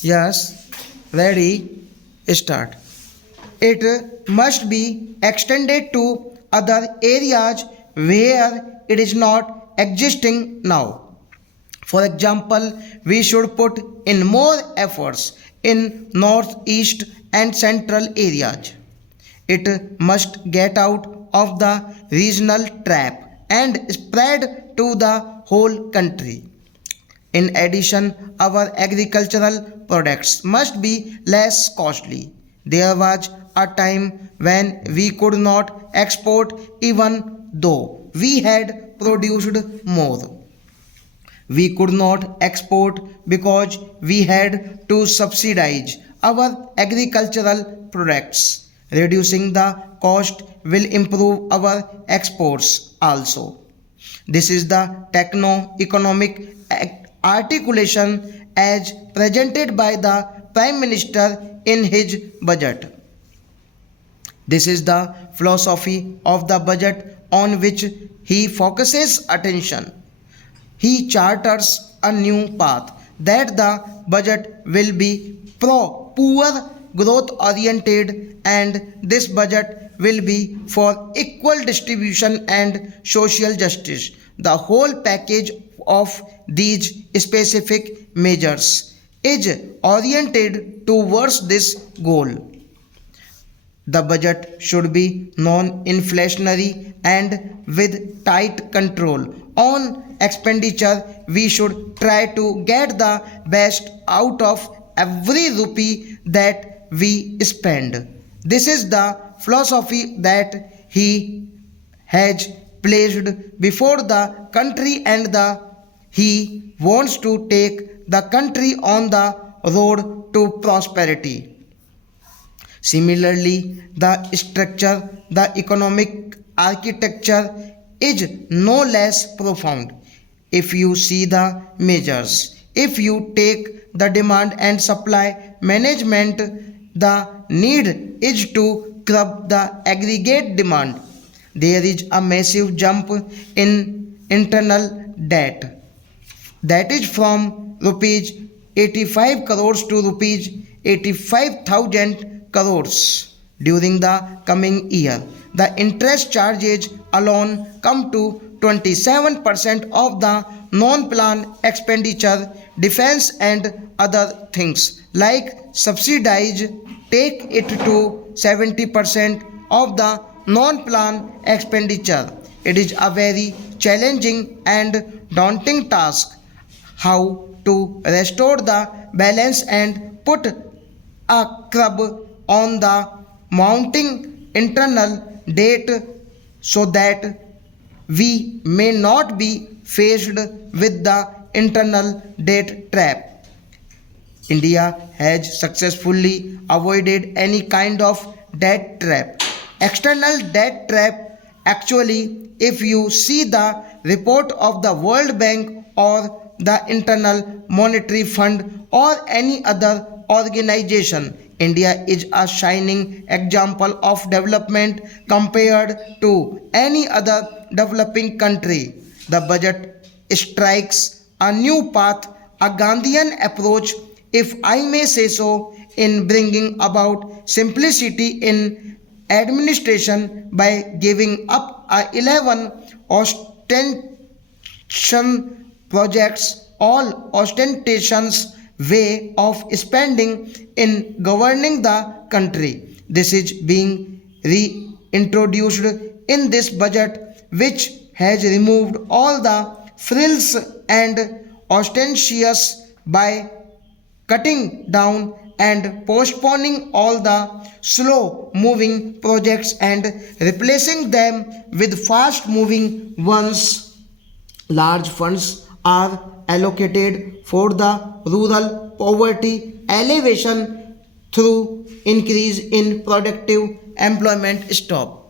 Yes, ready, start. It must be extended to other areas where it is not existing now. For example, we should put in more efforts in northeast and central areas. It must get out of the regional trap and spread to the whole country. In addition, our agricultural products must be less costly. There was a time when we could not export even though we had produced more. We could not export because we had to subsidize our agricultural products. Reducing the cost will improve our exports also. This is the techno-economic articulation as presented by the Prime Minister in his budget. This is the philosophy of the budget on which he focuses attention. He charters a new path that the budget will be poor growth oriented, and this budget will be for equal distribution and social justice. The whole package of these specific measures is oriented towards this goal. The budget should be non-inflationary and with tight control on expenditure. We should try to get the best out of every rupee that we spend. This is the philosophy that he has placed before the country, and he wants to take the country on the road to prosperity. Similarly, the economic architecture is no less profound. If you see the measures, if you take the demand and supply management, the need is to curb the aggregate demand. There is a massive jump in internal debt, that is from rupees 85 crores to rupees 85,000 crores during the coming year. The interest charges alone come to 27% of the non-plan expenditure. Defense and other things like subsidies take it to 70% of the non-plan expenditure. It is a very challenging and daunting task how to restore the balance and put a curb on the mounting internal debt so that we may not be faced with the internal debt trap. India has successfully avoided any kind of debt trap. External debt trap, actually, if you see the report of the World Bank or the Internal Monetary Fund or any other organization, India is a shining example of development compared to any other developing country. The budget strikes a new path, a Gandhian approach, if I may say so, in bringing about simplicity in administration by giving up 11 ostentation projects, all ostentations way of spending in governing the country. This is being reintroduced in this budget, which has removed all the frills and ostentatious by cutting down and postponing all the slow moving projects and replacing them with fast moving ones. Large funds are allocated for the rural poverty alleviation through increase in productive employment. Stop.